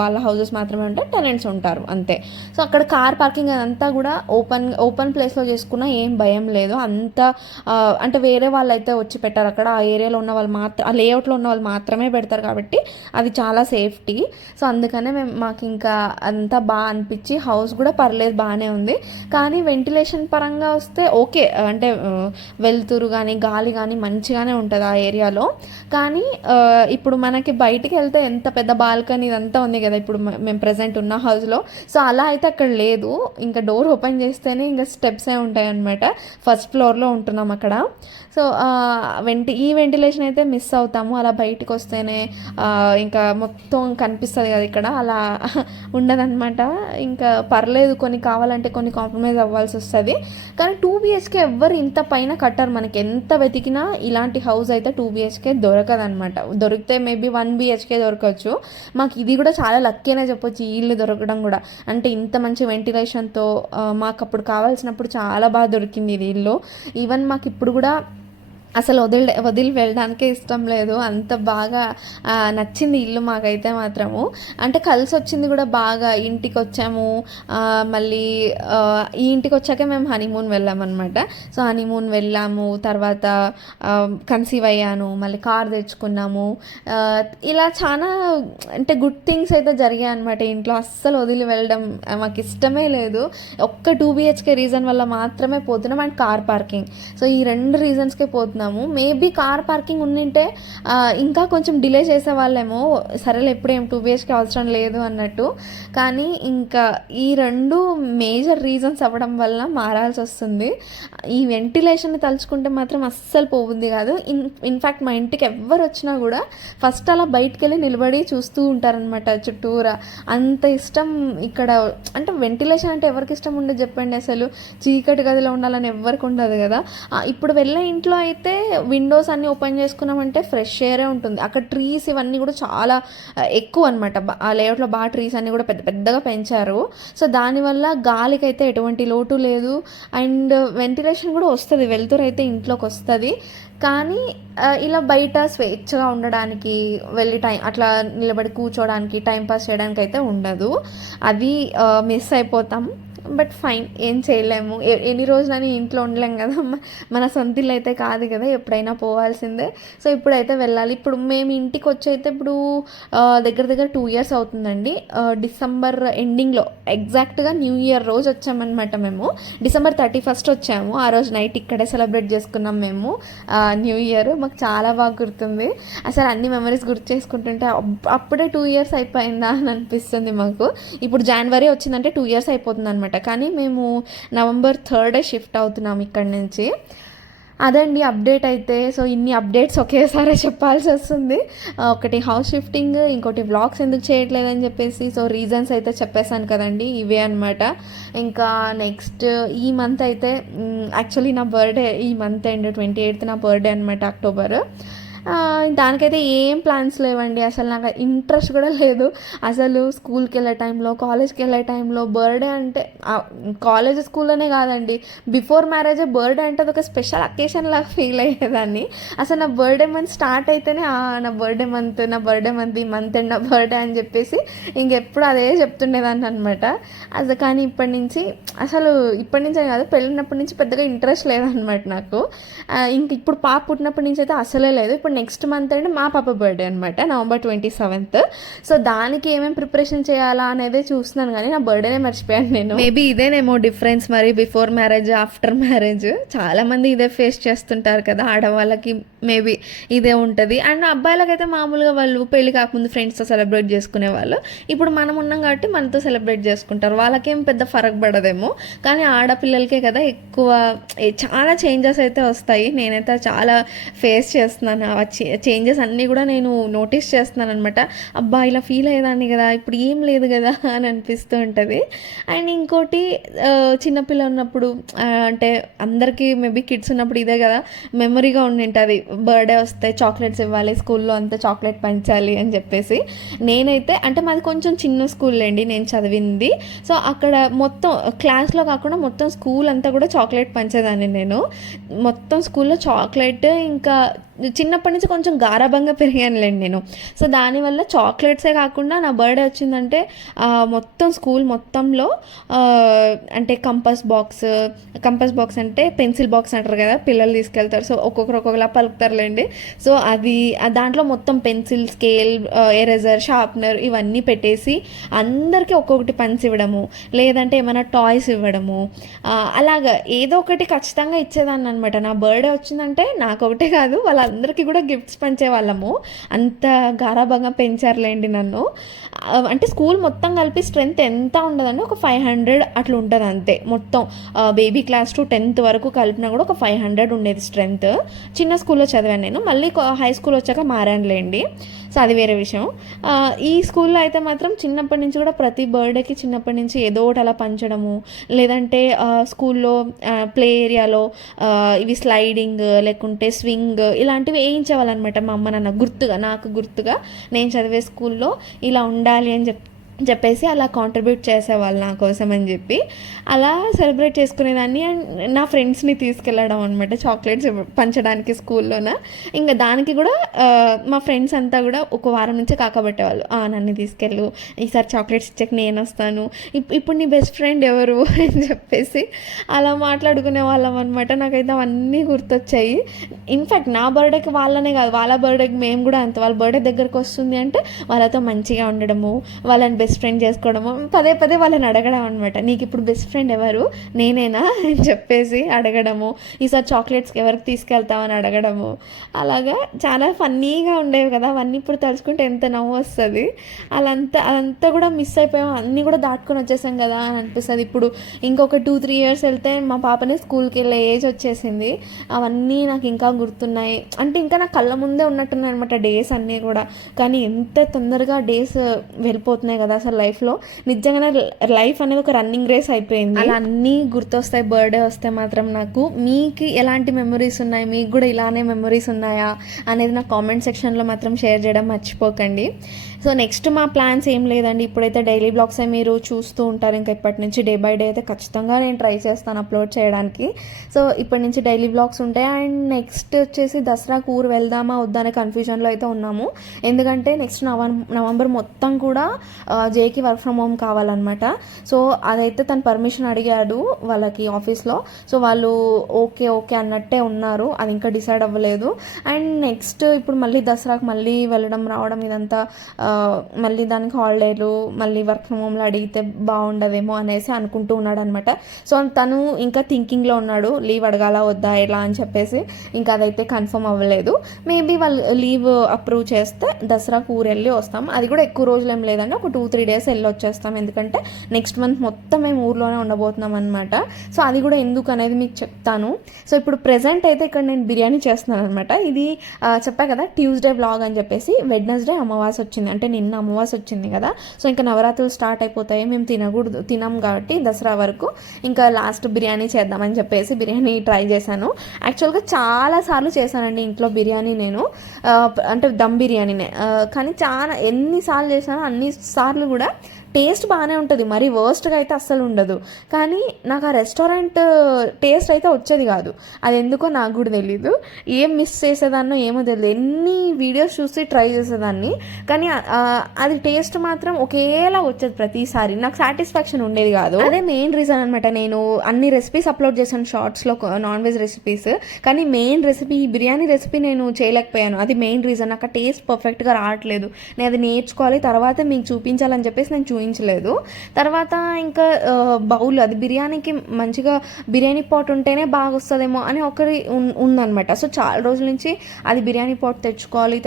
వాళ్ళ హౌసెస్ మాత్రమే ఉంటాయి, టెనెంట్స్ ఉంటారు అంతే. సో అక్కడ కార్ పార్కింగ్ అదంతా కూడా ఓపెన్ ప్లేస్లో చేసుకున్నా ఏం భయం లేదు. అంతా అంటే వేరే వాళ్ళు అయితే వచ్చి పెట్టారు అక్కడ, ఆ ఏరియాలో ఉన్న వాళ్ళు ఆ లేఅవుట్లో ఉన్న వాళ్ళు మాత్రమే పెడతారు కాబట్టి అది చాలా సేఫ్టీ. సో అందుకనే మాకు ఇంకా అంతా బాగా అనిపించి, హౌస్ కూడా పర్లేదు బాగానే ఉంది. కానీ వెంటిలేషన్ పరంగా వస్తే ఓకే, అంటే వెలుతురు కానీ గాలి కానీ మంచిగానే ఉంటుంది ఆ ఏరియాలో. కానీ ఇప్పుడు మనకి బయటికి వెళ్తే ఎంత పెద్ద బాల్కనీ ఇదంతా ఉంది కదా ఇప్పుడు మేము ప్రజెంట్ ఉన్న హౌస్లో, సో అలా అయితే అక్కడ లేదు. ఇంకా డోర్ ఓపెన్ చేస్తేనే ఇంకా స్టెప్సే ఉంటాయి అన్నమాట. ఫస్ట్ ఫ్లోర్లో ఉంటున్నాం అక్కడ. సో ఈ వెంటిలేషన్ అయితే మిస్ అవుతాము. అలా బయటికి వస్తేనే ఇంకా మొత్తం కనిపిస్తుంది కదా, ఇక్కడ అలా ఉండదన్నమాట. ఇంకా పర్లేదు, కొన్ని కావాలంటే కొన్ని కాంప్రమైజ్ అవ్వాల్సి వస్తుంది. కానీ 2 BHK ఎవ్వరు ఇంత పైన కట్టారు. మనకి ఎంత వెతికినా ఇలాంటి హౌస్ అయితే 2 BHK దొరకదనమాట. దొరికితే మేబీ 1 BHK దొరకచ్చు. మాకు ఇది కూడా చాలా లక్కీనే చెప్పొచ్చు, ఈ ఇల్లు దొరకడం కూడా. అంటే ఇంత మంచి వెంటిలేషన్తో మాకు అప్పుడు కావాల్సినప్పుడు చాలా బాగా దొరికింది ఇది ఇల్లు. ఈవెన్ మాకు ఇప్పుడు కూడా అసలు వదిలి వెళ్ళడానికే ఇష్టం లేదు, అంత బాగా నచ్చింది ఇల్లు మాకైతే మాత్రము. అంటే కలిసి వచ్చింది కూడా బాగా. ఇంటికి వచ్చాము, మళ్ళీ ఈ ఇంటికి వచ్చాకే మేము హనీమూన్ వెళ్ళామన్నమాట. సో హనీమూన్ వెళ్ళాము, తర్వాత కన్సీవ్ అయ్యాను, మళ్ళీ కార్ తెచ్చుకున్నాము. ఇలా చాలా అంటే గుడ్ థింగ్స్ అయితే జరిగాయి అనమాట ఇంట్లో. అస్సలు వదిలి వెళ్ళడం మాకు ఇష్టమే లేదు. ఒక్క 2 BHK రీజన్ వల్ల మాత్రమే పోతున్నాం, అండ్ కార్ పార్కింగ్. సో ఈ 2 రీజన్స్కే పోతున్నాము. మేబీ కార్ పార్కింగ్ ఉండింటే ఇంకా కొంచెం డిలే చేసేవాళ్ళేమో, సరేలే ఎప్పుడేం 2 BHK అవసరం లేదు అన్నట్టు. కానీ ఇంకా ఈ 2 మేజర్ రీజన్స్ అవ్వడం వల్ల మారాల్సి వస్తుంది. ఈ వెంటిలేషన్ తలుచుకుంటే మాత్రం అస్సలు పోబుద్ది కాదు. ఇన్ఫ్యాక్ట్ మా ఇంటికి ఎవ్వరు వచ్చినా కూడా ఫస్ట్ అలా బయటకు వెళ్ళి నిలబడి చూస్తూ ఉంటారనమాట చుట్టూరా. అంత ఇష్టం ఇక్కడ. అంటే వెంటిలేషన్ అంటే ఎవరికి ఇష్టం ఉండదు చెప్పండి, అసలు చీకటి గదిలో ఉండాలని ఎవరికి ఉండదు కదా. ఇప్పుడు వెళ్ళే ఇంట్లో అయితే విండోస్ అన్నీ ఓపెన్ చేసుకున్నామంటే ఫ్రెష్ ఎయిరే ఉంటుంది. అక్కడ ట్రీస్ ఇవన్నీ కూడా చాలా ఎక్కువ అనమాట. ఆ లేఅవుట్లో బాగా ట్రీస్ అన్నీ కూడా పెద్ద పెద్దగా పెంచారు. సో దానివల్ల గాలికి అయితే ఎటువంటి లోటు లేదు, అండ్ వెంటిలేషన్ కూడా వస్తుంది, వెలుతురు అయితే ఇంట్లోకి వస్తుంది. కానీ ఇలా బయట స్వేచ్ఛగా ఉండడానికి, వెళ్ళి అట్లా నిలబడి కూర్చోడానికి, టైంపాస్ చేయడానికి అయితే ఉండదు. అది మిస్ అయిపోతాం. బట్ ఫైన్, ఏం చేయలేము. ఎన్ని రోజులని ఇంట్లో ఉండలేం కదా, మన సొంత ఇల్లు అయితే కాదు కదా, ఎప్పుడైనా పోవాల్సిందే. సో ఇప్పుడైతే వెళ్ళాలి. ఇప్పుడు మేము ఇంటికి వచ్చి అయితే ఇప్పుడు దగ్గర 2 years అవుతుందండి. డిసెంబర్ ఎండింగ్లో ఎగ్జాక్ట్గా న్యూ ఇయర్ రోజు వచ్చామన్నమాట. మేము December 31st వచ్చాము. ఆ రోజు నైట్ ఇక్కడే సెలబ్రేట్ చేసుకున్నాం మేము న్యూ ఇయర్. మాకు చాలా బాగా గుర్తుంది. అసలు అన్ని మెమరీస్ గుర్తు చేసుకుంటుంటే అప్పుడే 2 years అయిపోయిందా అని అనిపిస్తుంది మాకు. ఇప్పుడు January వచ్చిందంటే 2 years అయిపోతుంది అనమాట. కానీ మేము November 3rd షిఫ్ట్ అవుతున్నాం ఇక్కడి నుంచి. అదండి అప్డేట్ అయితే. సో ఇన్ని అప్డేట్స్ ఒకేసారి చెప్పాల్సి వస్తుంది. ఒకటి హౌస్ షిఫ్టింగ్, ఇంకోటి వ్లాగ్స్ ఎందుకు చేయట్లేదని చెప్పేసి. సో రీజన్స్ అయితే చెప్పేశాను కదండి, ఇవే అనమాట. ఇంకా నెక్స్ట్ ఈ మంత్ అయితే యాక్చువల్లీ నా బర్త్డే ఈ మంత్ ఎండ్ 28th నా బర్త్డే అనమాట, అక్టోబర్. దానికైతే ఏం ప్లాన్స్ లేవండి. అసలు నాకు ఇంట్రెస్ట్ కూడా లేదు. అసలు స్కూల్కి వెళ్ళే టైంలో, కాలేజ్కి వెళ్ళే టైంలో బర్త్డే అంటే కాలేజ్ స్కూల్లోనే కాదండి, బిఫోర్ మ్యారేజ్ బర్త్డే అంటే అది ఒక స్పెషల్ అకేషన్ లాగా ఫీల్ అయ్యేదాన్ని. అసలు నా బర్త్డే మంత్ స్టార్ట్ అయితేనే నా బర్త్డే మంత్ ఈ మంత్ అండ్ నా బర్త్డే అని చెప్పేసి ఇంకెప్పుడు అదే చెప్తుండేదాన్ని అనమాట. అసలు కానీ ఇప్పటి నుంచి కాదు, పెళ్ళినప్పటి నుంచి పెద్దగా ఇంట్రెస్ట్ లేదనమాట నాకు. ఇంక ఇప్పుడు పాప పుట్టినప్పటి నుంచి అయితే అసలే లేదు. ఇప్పుడు నెక్స్ట్ మంత్ అంటే మా పాప బర్త్డే అనమాట, November 27th. సో దానికి ఏమేమి ప్రిపరేషన్ చేయాలా అనేది చూస్తున్నాను, కానీ నా బర్త్డేనే మర్చిపోయాను నేను. మేబీ ఇదేనేమో డిఫరెన్స్ మరి, బిఫోర్ మ్యారేజ్ ఆఫ్టర్ మ్యారేజ్. చాలామంది ఇదే ఫేస్ చేస్తుంటారు కదా, ఆడవాళ్ళకి మేబీ ఇదే ఉంటుంది. అండ్ అబ్బాయిలకైతే మామూలుగా వాళ్ళు పెళ్లి కాకముందు ఫ్రెండ్స్తో సెలబ్రేట్ చేసుకునే వాళ్ళు, ఇప్పుడు మనం ఉన్నాం కాబట్టి మనతో సెలబ్రేట్ చేసుకుంటారు. వాళ్ళకేం పెద్ద ఫరక్ పడదేమో, కానీ ఆడపిల్లలకే కదా ఎక్కువ చాలా చేంజెస్ అయితే వస్తాయి. నేనైతే చాలా ఫేస్ చేస్తున్నాను. ఆ చేంజెస్ అన్నీ కూడా నేను నోటీస్ చేస్తున్నాను అనమాట. అబ్బా ఇలా ఫీల్ అయ్యేదాన్ని కదా, ఇప్పుడు ఏం లేదు కదా అని అనిపిస్తూ ఉంటుంది. అండ్ ఇంకోటి చిన్నపిల్ల ఉన్నప్పుడు అంటే అందరికీ మేబీ కిడ్స్ ఉన్నప్పుడు ఇదే కదా మెమరీగా ఉండింటుంది. బర్త్డే వస్తే చాక్లెట్స్ ఇవ్వాలి, స్కూల్లో అంతా చాక్లెట్ పంచాలి అని చెప్పేసి. నేనైతే అంటే మాది కొంచెం చిన్న స్కూల్ అండి నేను చదివింది. సో అక్కడ మొత్తం క్లాస్లో కాకుండా మొత్తం స్కూల్ అంతా కూడా చాక్లెట్ పంచేదాన్ని నేను. మొత్తం స్కూల్లో చాక్లెట్, ఇంకా చిన్నప్పటి నుంచి కొంచెం గారాబంగా పెరిగానులేండి నేను. సో దానివల్ల చాక్లెట్సే కాకుండా నా బర్త్డే వచ్చిందంటే మొత్తం స్కూల్ మొత్తంలో అంటే కంపస్ బాక్స్ అంటే పెన్సిల్ బాక్స్ అంటారు కదా, పిల్లలు తీసుకెళ్తారు. సో ఒక్కొక్కలా పలుకుతారులేండి. సో అది దాంట్లో మొత్తం పెన్సిల్, స్కేల్, ఎరేజర్, షార్ప్నర్ ఇవన్నీ పెట్టేసి అందరికీ ఒక్కొక్కటి పంచి ఇవ్వడము, లేదంటే ఏమైనా టాయ్స్ ఇవ్వడము, అలాగా ఏదో ఒకటి ఖచ్చితంగా ఇచ్చేదాన్ని అనమాట. నా బర్త్డే వచ్చిందంటే నాకు ఒకటే కాదు, వాళ్ళందరికీ కూడా గిఫ్ట్స్ పంచేవాళ్ళము. అంత గారాబంగా పెంచారులేండి నన్ను. అంటే స్కూల్ మొత్తం కలిపి స్ట్రెంత్ ఎంత ఉండదండి, ఒక 500 అట్లా ఉంటుంది అంతే. మొత్తం బేబీ క్లాస్ టు 10th వరకు కలిపినా కూడా ఒక 500 ఉండేది స్ట్రెంత్. చిన్న స్కూల్లో చదివాను నేను, మళ్ళీ హై స్కూల్ వచ్చాక మారానులేండి. సో అది వేరే విషయం. ఈ స్కూల్లో అయితే మాత్రం చిన్నప్పటి నుంచి కూడా ప్రతి బర్త్డేకి చిన్నప్పటి నుంచి ఏదో ఒకటి అలా పంచడము, లేదంటే స్కూల్లో ప్లే ఏరియాలో ఇవి స్లైడింగ్ లేకుంటే స్వింగ్ ఇలాంటివి వేయించేవాళ్ళనమాట మా అమ్మ నాన్న. నాకు గుర్తుగా నేను చదివే స్కూల్లో ఇలా ఉండాలి అని చెప్పేసి అలా కాంట్రిబ్యూట్ చేసేవాళ్ళు నా కోసం అని చెప్పి అలా సెలబ్రేట్ చేసుకునేదాన్ని. అండ్ నా ఫ్రెండ్స్ని తీసుకెళ్ళడం అనమాట చాక్లెట్స్ పంచడానికి స్కూల్లోన. ఇంకా దానికి కూడా మా ఫ్రెండ్స్ అంతా కూడా ఒక వారం నుంచే కాకబట్టేవాళ్ళు, నన్ను తీసుకెళ్ళు, ఈసారి చాక్లెట్స్ ఇచ్చాక నేను వస్తాను, ఇప్పుడు నీ బెస్ట్ ఫ్రెండ్ ఎవరు అని చెప్పేసి అలా మాట్లాడుకునే వాళ్ళం అనమాట. నాకైతే అవన్నీ గుర్తొచ్చాయి. ఇన్ఫ్యాక్ట్ నా బర్త్డేకి వాళ్ళనే కాదు, వాళ్ళ బర్త్డేకి మేము కూడా అంత. వాళ్ళ బర్త్డే దగ్గరకు వస్తుంది అంటే వాళ్ళతో మంచిగా ఉండడము, వాళ్ళని బెస్ట్ ఫ్రెండ్ చేసుకోవడము, పదే వాళ్ళని అడగడం అనమాట. నీకు ఇప్పుడు బెస్ట్ ఫ్రెండ్ ఎవరు, నేనేనా అని చెప్పేసి అడగడము, ఈసారి చాక్లెట్స్కి ఎవరికి తీసుకెళ్తామని అడగడము, అలాగా చాలా ఫన్నీగా ఉండేవి కదా. అవన్నీ ఇప్పుడు తలుచుకుంటే ఎంత నవ్వు వస్తుంది. అదంతా కూడా మిస్ అయిపోయాం, అన్నీ కూడా దాటుకొని వచ్చేసాం కదా అని అనిపిస్తుంది. ఇప్పుడు ఇంకొక 2-3 years వెళ్తే మా పాపని స్కూల్కి వెళ్ళే ఏజ్ వచ్చేసింది. అవన్నీ నాకు ఇంకా గుర్తున్నాయి. అంటే ఇంకా నా కళ్ళ ముందే ఉన్నట్టున్నాయి అనమాట డేస్ అన్నీ కూడా. కానీ ఎంత తొందరగా డేస్ వెళ్ళిపోతున్నాయి కదా అసలు లైఫ్లో. నిజంగానే లైఫ్ అనేది ఒక రన్నింగ్ రేస్ అయిపోయింది. అలా అన్నీ గుర్తొస్తాయి బర్త్డే వస్తే మాత్రం నాకు. మీకు ఎలాంటి మెమరీస్ ఉన్నాయి, మీకు కూడా ఇలానే మెమరీస్ ఉన్నాయా అనేది నా కామెంట్ సెక్షన్లో మాత్రం షేర్ చేయడం మర్చిపోకండి. సో నెక్స్ట్ మా ప్లాన్స్ ఏం లేదండి, ఇప్పుడైతే డైలీ బ్లాగ్సే మీరు చూస్తూ ఉంటారు. ఇంకా ఇప్పటి నుంచి డే బై డే అయితే ఖచ్చితంగా నేను ట్రై చేస్తాను అప్లోడ్ చేయడానికి. సో ఇప్పటి నుంచి డైలీ బ్లాగ్స్ ఉంటాయి. అండ్ నెక్స్ట్ వచ్చేసి దసరాకు ఊరు వెళ్దామా వద్దా అనే కన్ఫ్యూజన్లో అయితే ఉన్నాము. ఎందుకంటే నెక్స్ట్ నవంబర్ మొత్తం కూడా జేకి వర్క్ ఫ్రమ్ హోమ్ కావాలన్నమాట. సో అదైతే తను పర్మిషన్ అడిగాడు వాళ్ళకి ఆఫీస్లో. సో వాళ్ళు ఓకే అన్నట్టే ఉన్నారు, అది ఇంకా డిసైడ్ అవ్వలేదు. అండ్ నెక్స్ట్ ఇప్పుడు మళ్ళీ దసరాకు మళ్ళీ వెళ్ళడం రావడం ఇదంతా మళ్ళీ దానికి హాలిడేలు మళ్ళీ వర్క్ ఫ్రమ్ హోమ్లో అడిగితే బాగుండదేమో అనేసి అనుకుంటూ ఉన్నాడు అనమాట. సో తను ఇంకా థింకింగ్లో ఉన్నాడు, లీవ్ అడగాల వద్దా ఎలా అని చెప్పేసి. ఇంకా అదైతే కన్ఫర్మ్ అవ్వలేదు. మేబీ వాళ్ళు లీవ్ అప్రూవ్ చేస్తే దసరాకు ఊరు వెళ్ళి వస్తాం. అది కూడా ఎక్కువ రోజులు ఏం లేదండి, ఒక 2-3 డేస్ వెళ్ళి వచ్చేస్తాం. ఎందుకంటే నెక్స్ట్ మంత్ మొత్తం మేము ఊర్లోనే ఉండబోతున్నాం అనమాట. సో అది కూడా ఎందుకు అనేది మీకు చెప్తాను. సో ఇప్పుడు ప్రెజెంట్ అయితే ఇక్కడ నేను బిర్యానీ చేస్తున్నాను అనమాట. ఇది చెప్పా కదా ట్యూస్డే వ్లాగ్ అని చెప్పేసి. వెడ్నెస్డే అమావాస్య వచ్చింది, అంటే నిన్న అమావాస్య వచ్చింది కదా. సో ఇంకా నవరాత్రులు స్టార్ట్ అయిపోతాయి, మేము తినాం కాబట్టి దసరా వరకు ఇంకా లాస్ట్ బిర్యానీ చేద్దామని చెప్పేసి బిర్యానీ ట్రై చేశాను. యాక్చువల్గా చాలాసార్లు చేశానండి ఇంట్లో బిర్యానీ నేను, అంటే దమ్ బిర్యానీనే. కానీ చాలా ఎన్నిసార్లు చేశానో అన్నిసార్లు కూడా టేస్ట్ బాగానే ఉంటుంది, మరీ వర్స్ట్గా అయితే అస్సలు ఉండదు. కానీ నాకు ఆ రెస్టారెంట్ టేస్ట్ అయితే వచ్చేది కాదు. అది ఎందుకో నాకు కూడా తెలీదు, ఏం మిస్ చేసేదాన్నో ఏమో తెలియదు. ఎన్ని వీడియోస్ చూసి ట్రై చేసేదాన్ని, కానీ అది టేస్ట్ మాత్రం ఒకేలా వచ్చేది ప్రతిసారి. నాకు సాటిస్ఫాక్షన్ ఉండేది కాదు. అదే మెయిన్ రీజన్ అనమాట. నేను అన్ని రెసిపీస్ అప్లోడ్ చేశాను షార్ట్స్లో, నాన్ వెజ్ రెసిపీస్, కానీ మెయిన్ రెసిపీ ఈ బిర్యానీ రెసిపీ నేను చేయలేకపోయాను. అది మెయిన్ రీజన్. నాకు ఆ టేస్ట్ పర్ఫెక్ట్గా రావట్లేదు. నేను అది నేర్చుకోవాలి, తర్వాత మీకు చూపించాలని చెప్పేసి నేను చూపించలేదు. తర్వాత ఇంకా బౌల్, అది బిర్యానీకి మంచిగా బిర్యానీ పాట్ ఉంటేనే బాగా వస్తుందేమో అని ఒకరి ఉందనమాట. సో చాలా రోజుల నుంచి అది బిర్యానీ పాట్ తెచ్చుకోవాలి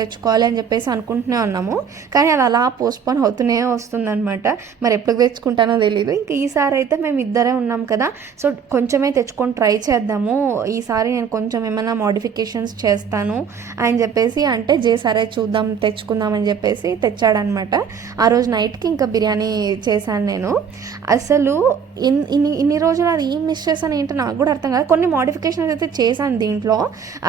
అని చెప్పేసి అనుకుంటూనే ఉన్నాము. కానీ అది అలా పోస్ట్పోన్ అవుతూనే వస్తుందన్నమాట. మరి ఎప్పుడు తెచ్చుకుంటానో తెలీదు. ఇంకా ఈసారి అయితే మేము ఇద్దరే ఉన్నాం కదా, సో కొంచెమే తెచ్చుకొని ట్రై చేద్దాము. ఈసారి నేను కొంచెం ఏమైనా మోడిఫికేషన్స్ చేస్తాను అని చెప్పేసి అంటే సరే చూద్దాం తెచ్చుకుందాం అని చెప్పేసి తెచ్చాడనమాట. ఆ రోజు నైట్కి ఇంకా బిర్యానీ చేశాను నేను. అసలు ఇన్ని రోజులు అది ఏం మిస్ చేశాను ఏంటో నాకు కూడా అర్థం కాదు. కొన్ని మోడిఫికేషన్స్ అయితే చేశాను దీంట్లో.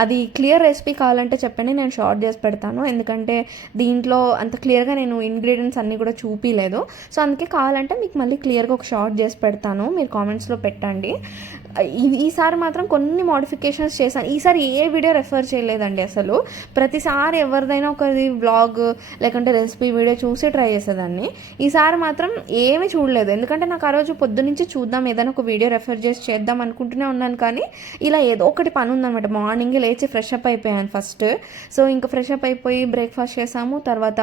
అది క్లియర్ రెసిపీ కావాలంటే చెప్పండి, నేను షార్ట్ చేసి పెడతాను. ఎందుకంటే దీంట్లో అంత క్లియర్గా నేను ఇంగ్రీడియంట్స్ అన్నీ కూడా చూపించలేదు. సో అందుకే కావాలంటే మీకు మళ్ళీ క్లియర్గా ఒక షార్ట్ చేసి పెడతాను, మీరు కామెంట్స్లో పెట్టండి. ఈసారి మాత్రం కొన్ని మోడిఫికేషన్స్ చేశాను. ఈసారి ఏ వీడియో రెఫర్ చేయలేదండి అసలు. ప్రతిసారి ఎవరిదైనా ఒకరి వ్లాగ్ లేకుంటే రెసిపీ వీడియో చూసి ట్రై చేసేదాన్ని. ఈసారి మాత్రం ఏమీ చూడలేదు, ఎందుకంటే నాకు ఆ రోజు పొద్దునుంచి చూద్దాం ఏదైనా ఒక వీడియో రెఫర్ చేసి చేద్దాం అనుకుంటూనే ఉన్నాను. కానీ ఇలా ఏదో ఒకటి పని ఉందన్నమాట. మార్నింగే లేచి ఫ్రెష్ అప్ అయిపోయాను ఫస్ట్. సో ఇంకా ఫ్రెష్ అప్ అయిపోయి బ్రేక్ఫాస్ట్ చేసాము. తర్వాత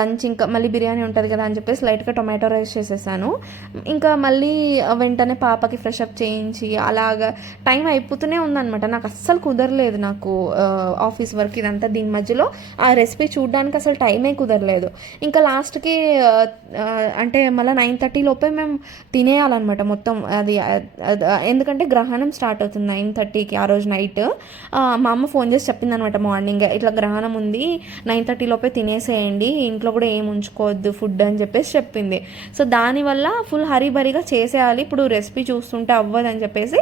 లంచ్, ఇంకా మళ్ళీ బిర్యానీ ఉంటుంది కదా అని చెప్పేసి లైట్గా టొమాటో రైస్ చేసేసాను. ఇంకా మళ్ళీ వెంటనే పాపకి ఫ్రెష్ అప్ చేయించి అలాగా టైం అయిపోతూనే ఉందన్నమాట. నాకు అస్సలు కుదరలేదు, నాకు ఆఫీస్ వర్క్ ఇదంతా. దీని మధ్యలో ఆ రెసిపీ చూడడానికి అసలు టైమే కుదరలేదు. ఇంకా లాస్ట్కి అంటే మళ్ళీ 9:30 లోపే మేము తినేయాలన్నమాట మొత్తం. అది ఎందుకంటే గ్రహణం స్టార్ట్ అవుతుంది 9:30కి ఆ రోజు నైట్. మా అమ్మ ఫోన్ చేసి చెప్పింది అనమాట మార్నింగ్, ఇట్లా గ్రహణం ఉంది 9:30 లోపే తినేసేయండి, ఇంట్లో కూడా ఏం ఉంచుకోవద్దు ఫుడ్ అని చెప్పేసి చెప్పింది. సో దానివల్ల ఫుల్ హరీబరీగా చేసేయాలి, ఇప్పుడు రెసిపీ చూస్తుంటే అవ్వదని చెప్పేసి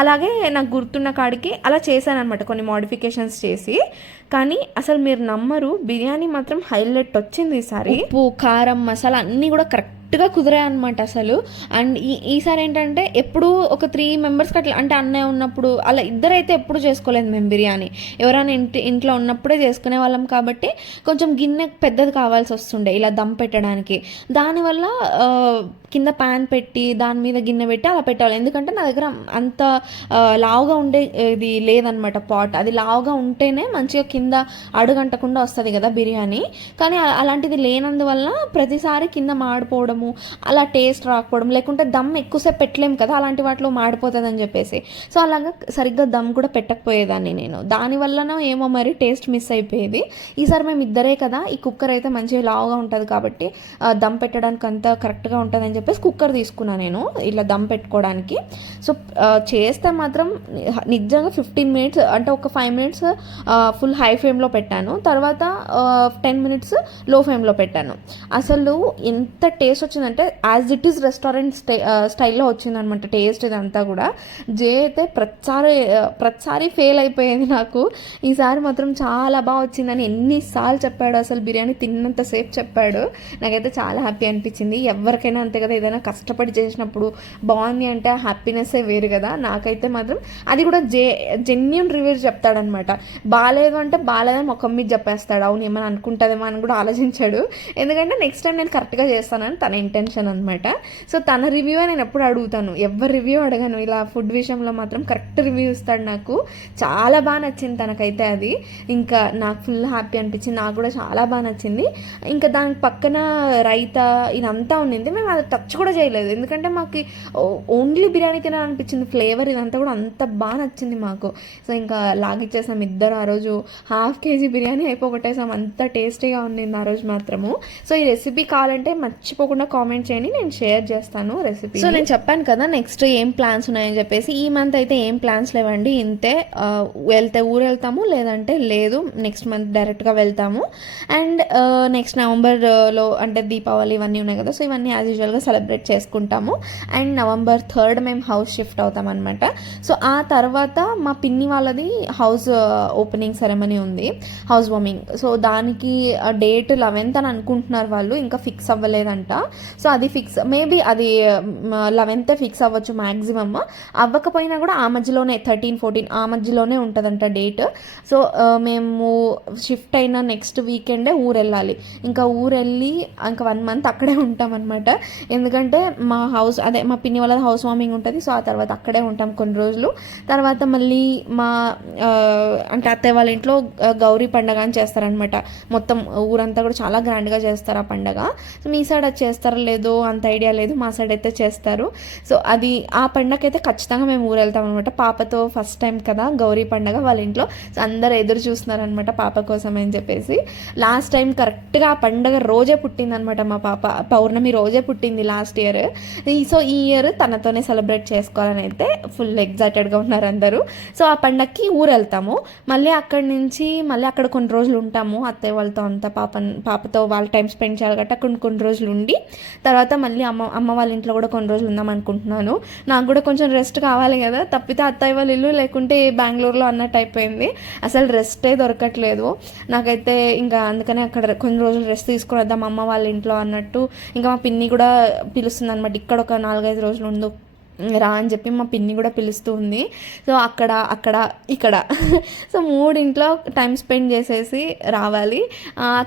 అలాగే నాకు గుర్తున్న కాడికి అలా చేశానమాట, కొన్ని మోడిఫికేషన్స్ చేసి. కానీ అసలు మీరు నమ్మరు, బిర్యానీ మాత్రం హైలైట్ వచ్చింది ఈసారి. ఉప్పు, కారం, మసాలా అన్నీ కూడా కరెక్ట్గా కుదిరాయి అనమాట అసలు. అండ్ ఈసారి ఏంటంటే ఎప్పుడు ఒక 3 మెంబర్స్కి అట్లా, అంటే అన్నయ్య ఉన్నప్పుడు అలా ఇద్దరైతే ఎప్పుడు చేసుకోలేదు మేము బిర్యానీ. ఎవరైనా ఇంట్లో ఉన్నప్పుడే చేసుకునే వాళ్ళం కాబట్టి కొంచెం గిన్నె పెద్దది కావాల్సి వస్తుండే ఇలా దమ్ పెట్టడానికి. దానివల్ల కింద ప్యాన్ పెట్టి దాని మీద గిన్నె పెట్టి అలా పెట్టాలి. ఎందుకంటే నా దగ్గర అంత లావుగా ఉండే ఇది లేదనమాట పాట్. అది లావుగా ఉంటేనే మంచిగా కింద అడుగంటకుండా వస్తుంది కదా బిర్యానీ. కానీ అలాంటిది లేనందువల్ల ప్రతిసారి కింద మాడిపోవడము, అలా టేస్ట్ రాకపోవడం, లేకుంటే దమ్ ఎక్కువసేపు పెట్టలేము కదా అలాంటి వాటిలో మాడిపోతుంది అని చెప్పేసి. సో అలాగా సరిగ్గా దమ్ కూడా పెట్టకపోయేదాన్ని నేను. దానివల్లనో ఏమో మరి టేస్ట్ మిస్ అయిపోయేది. ఈసారి మేము ఇద్దరే కదా, ఈ కుక్కర్ అయితే మంచిగా లావుగా ఉంటుంది కాబట్టి దమ్ పెట్టడానికి అంతా కరెక్ట్గా ఉంటుంది అని చెప్పేసి కుక్కర్ తీసుకున్నాను నేను ఇలా దమ్ పెట్టుకోవడానికి. సో చేస్తే మాత్రం నిజంగా 15 మినిట్స్, అంటే ఒక 5 మినిట్స్ ఫుల్ హై ఫ్లేమ్లో పెట్టాను, తర్వాత 10 మినిట్స్ లో ఫ్లేమ్లో పెట్టాను. అసలు ఎంత టేస్ట్ వచ్చిందంటే యాజ్ ఇట్ ఈస్ రెస్టారెంట్ స్టైల్లో వచ్చిందనమాట టేస్ట్. ఇదంతా కూడా అయితే ప్రతిసారి ఫెయిల్ అయిపోయేది నాకు. ఈసారి మాత్రం చాలా బాగా వచ్చిందని ఎన్నిసార్లు చెప్పాడు, అసలు బిర్యానీ తిన్నంతసేపు చెప్పాడు. నాకైతే చాలా హ్యాపీ అనిపించింది. ఎవరికైనా అంతే కదా, ఏదైనా కష్టపడి చేసినప్పుడు బాగుంది అంటే హ్యాపీనెస్సే వేరు కదా. నాకైతే మాత్రం అది కూడా జెన్యూన్ రివ్యూస్ చెప్తాడనమాట. బాగాలేదు అంటే బాగాలేదని ముఖం మీద చెప్పేస్తాడు. అవును ఏమైనా అనుకుంటుందేమో అని కూడా ఆలోచించాడు. ఎందుకంటే నెక్స్ట్ టైం నేను కరెక్ట్గా చేస్తానని తనే ఇంటెన్షన్ అనమాట. సో తన రివ్యూ నేను ఎప్పుడు అడుగుతాను, ఎవరి రివ్యూ అడగను. ఇలా ఫుడ్ విషయంలో మాత్రం కరెక్ట్ రివ్యూ ఇస్తాడు నాకు. చాలా బాగా నచ్చింది తనకైతే అది. ఇంకా నాకు ఫుల్ హ్యాపీ అనిపించింది, నాకు కూడా చాలా బాగా నచ్చింది. ఇంకా దాని పక్కన రైతా ఇదంతా ఉన్నింది, మేము అది టచ్ కూడా చేయలేదు, ఎందుకంటే మాకు ఓన్లీ బిర్యానీ తినాలనిపించింది. ఫ్లేవర్ ఇదంతా కూడా అంత బాగా నచ్చింది మాకు. సో ఇంకా లాగిచ్చేసాం ఇద్దరు. ఆ రోజు 1/2 kg బిర్యానీ అయిపోగొట్టేసాం, అంత టేస్టీగా ఉండింది ఆ రోజు మాత్రము. సో ఈ రెసిపీ కావాలంటే మర్చిపోకుండా కామెంట్ చేయండి, నేను షేర్ చేస్తాను రెసిపీ. సో నేను చెప్పాను కదా నెక్స్ట్ ఏం ప్లాన్స్ ఉన్నాయని చెప్పేసి. ఈ మంత్ అయితే ఏం ప్లాన్స్ లేవండి, ఇంతే. వెళ్తే ఊరు వెళ్తాము, లేదంటే లేదు, నెక్స్ట్ మంత్ డైరెక్ట్గా వెళ్తాము. అండ్ నెక్స్ట్ నవంబర్లో అంటే దీపావళి ఇవన్నీ ఉన్నాయి కదా, సో ఇవన్నీ యాజ్ యూజువల్గా సెలబ్రేట్ చేసుకుంటాము. అండ్ November 3rd మేము హౌస్ షిఫ్ట్ అవుతాం అనమాట. సో ఆ తర్వాత మా పిన్ని వాళ్ళది హౌస్ ఓపెనింగ్ సెరమనీ ఉంది, హౌస్ వార్మింగ్. సో దానికి డేట్ 11th అని అనుకుంటున్నారు వాళ్ళు, ఇంకా ఫిక్స్ అవ్వలేదంట. సో అది ఫిక్స్, మేబీ అది 11th ఫిక్స్ అవ్వచ్చు మ్యాక్సిమమ్. అవ్వకపోయినా కూడా ఆ మధ్యలోనే 13, 14 ఆ మధ్యలోనే ఉంటుందంట డేట్. సో మేము షిఫ్ట్ అయిన నెక్స్ట్ వీకెండే ఊరు వెళ్ళాలి. ఇంకా ఊరు వెళ్ళి ఇంకా 1 month అక్కడే ఉంటాం అనమాట. ఎందుకంటే మా హౌస్ అదే మా పిన్ని వాళ్ళ హౌస్ వార్మింగ్ ఉంటుంది. సో ఆ తర్వాత అక్కడే ఉంటాం కొన్ని రోజులు. తర్వాత మళ్ళీ మా అంటే అత్తయ్య వాళ్ళ ఇంట్లో గౌరీ పండగ అని చేస్తారనమాట. మొత్తం ఊరంతా కూడా చాలా గ్రాండ్గా చేస్తారు ఆ పండగ. సో మీ సైడ్ అది చేస్తారో లేదో అంత ఐడియా లేదు, మా సైడ్ అయితే చేస్తారు. సో అది ఆ పండగ అయితే ఖచ్చితంగా మేము ఊరు వెళ్తాం అనమాట. పాపతో ఫస్ట్ టైం కదా గౌరీ పండగ వాళ్ళ ఇంట్లో. సో అందరు ఎదురు చూస్తున్నారనమాట పాప కోసం అని చెప్పేసి. లాస్ట్ టైం కరెక్ట్గా ఆ పండగ రోజే పుట్టిందనమాట మా పాప, పౌర్ణమి రోజే పుట్టింది లాస్ట్ ఇయర్. సో ఈ ఇయర్ తనతోనే సెలబ్రేట్ చేసుకోవాలని అయితే ఫుల్ ఎగ్జైటెడ్గా ఉన్నారు అందరూ. సో ఆ పండగకి ఊరు వెళ్తాము, మళ్ళీ అక్కడి నుంచి మళ్ళీ అక్కడ కొన్ని రోజులు ఉంటాము అత్తయ్య వాళ్ళతో అంతా. పాపతో వాళ్ళ టైం స్పెండ్ చేయాలి కాబట్టి అక్కడ కొన్ని రోజులు ఉండి తర్వాత మళ్ళీ అమ్మ వాళ్ళ ఇంట్లో కూడా కొన్ని రోజులు ఉందాం అనుకుంటున్నాను. నాకు కూడా కొంచెం రెస్ట్ కావాలి కదా, తప్పితే అత్తయ్య వాళ్ళ ఇల్లు లేకుంటే బెంగళూరులో అన్నట్టు అయిపోయింది, అసలు రెస్టే దొరకట్లేదు నాకైతే. ఇంకా అందుకనే అక్కడ కొన్ని రోజులు రెస్ట్ తీసుకుని వద్దాం అమ్మ వాళ్ళ ఇంట్లో అన్నట్టు. ఇంకా మా పిన్ని కూడా పిలుస్తుంది అనమాట, ఇక్కడ ఒక 4-5 రోజులు ఉండు రా అని చెప్పి మా పిన్ని కూడా పిలుస్తూ ఉంది. సో అక్కడ ఇక్కడ సో 3 ఇంట్లో టైం స్పెండ్ చేసేసి రావాలి.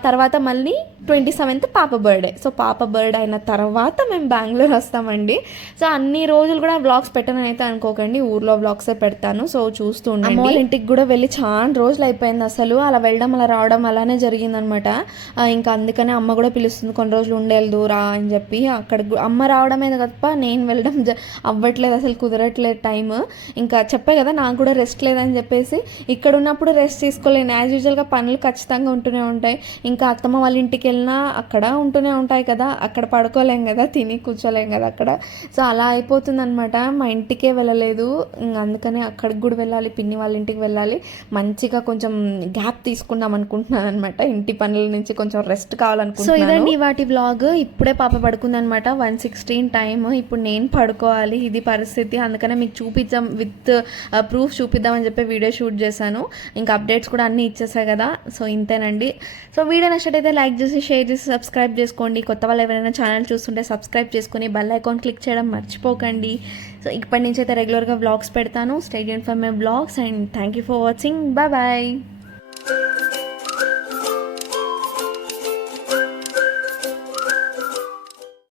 తర్వాత మళ్ళీ 27th పాప బర్త్డే. సో పాప బర్త్డే అయిన తర్వాత మేము బెంగళూరు వస్తామండి. సో అన్ని రోజులు కూడా వ్లాగ్స్ పెట్టనని అయితే అనుకోకండి, ఊర్లో వ్లాగ్సే పెడతాను. సో చూస్తూ ఉండండి. అమ్మ వాళ్ళ ఇంటికి కూడా వెళ్ళి చాలా రోజులు అయిపోయింది అసలు, అలా వెళ్ళడం అలా రావడం అలానే జరిగిందనమాట. ఇంకా అందుకనే అమ్మ కూడా పిలుస్తుంది కొన్ని రోజులు ఉండేళ్ళు రా అని చెప్పి. అక్కడ అమ్మ రావడమే తప్ప నేను వెళ్ళడం అవ్వట్లేదు, అసలు కుదరట్లేదు టైం. ఇంకా చెప్పే కదా నాకు కూడా రెస్ట్ లేదని చెప్పేసి. ఇక్కడ ఉన్నప్పుడు రెస్ట్ తీసుకోలేను, యాజ్ యూజువల్గా పనులు ఖచ్చితంగా ఉంటూనే ఉంటాయి. ఇంకా అత్తమ్మ వాళ్ళ ఇంటికి వెళ్ళినా అక్కడ ఉంటూనే ఉంటాయి కదా, అక్కడ పడుకోలేం కదా, తిని కూర్చోలేం కదా అక్కడ. సో అలా అయిపోతుంది అనమాట. మా ఇంటికే వెళ్ళలేదు, ఇంకా అందుకనే అక్కడికి కూడా వెళ్ళాలి, పిన్ని వాళ్ళ ఇంటికి వెళ్ళాలి. మంచిగా కొంచెం గ్యాప్ తీసుకుందాం అనుకుంటున్నాను అనమాట, ఇంటి పనుల నుంచి కొంచెం రెస్ట్ కావాలనుకుంటున్నాను. సో ఇదండి వాటి వ్లాగ్. ఇప్పుడే పాప పడుకుందనమాట, 1:16 టైం. ఇప్పుడు నేను పడుకోవాలి, ఇది పరిస్థితి. అందుకనే మీకు చూపిద్దాం, విత్ ప్రూఫ్ చూపిద్దామని చెప్పి వీడియో షూట్ చేశాను. ఇంకా అప్డేట్స్ కూడా అన్నీ ఇచ్చేసాయి కదా. సో ఇంతేనండి. సో వీడియో నచ్చినట్టయితే లైక్ చేసి షేర్ చేసి సబ్స్క్రైబ్ చేసుకోండి. కొత్త వాళ్ళు ఎవరైనా ఛానల్ చూస్తుంటే సబ్స్క్రైబ్ చేసుకుని బెల్ ఐకాన్ క్లిక్ చేయడం మర్చిపోకండి. సో ఇప్పటి నుంచి అయితే రెగ్యులర్గా వ్లాగ్స్ పెడతాను. Stay tuned for my vlogs and thank you for watching. Bye.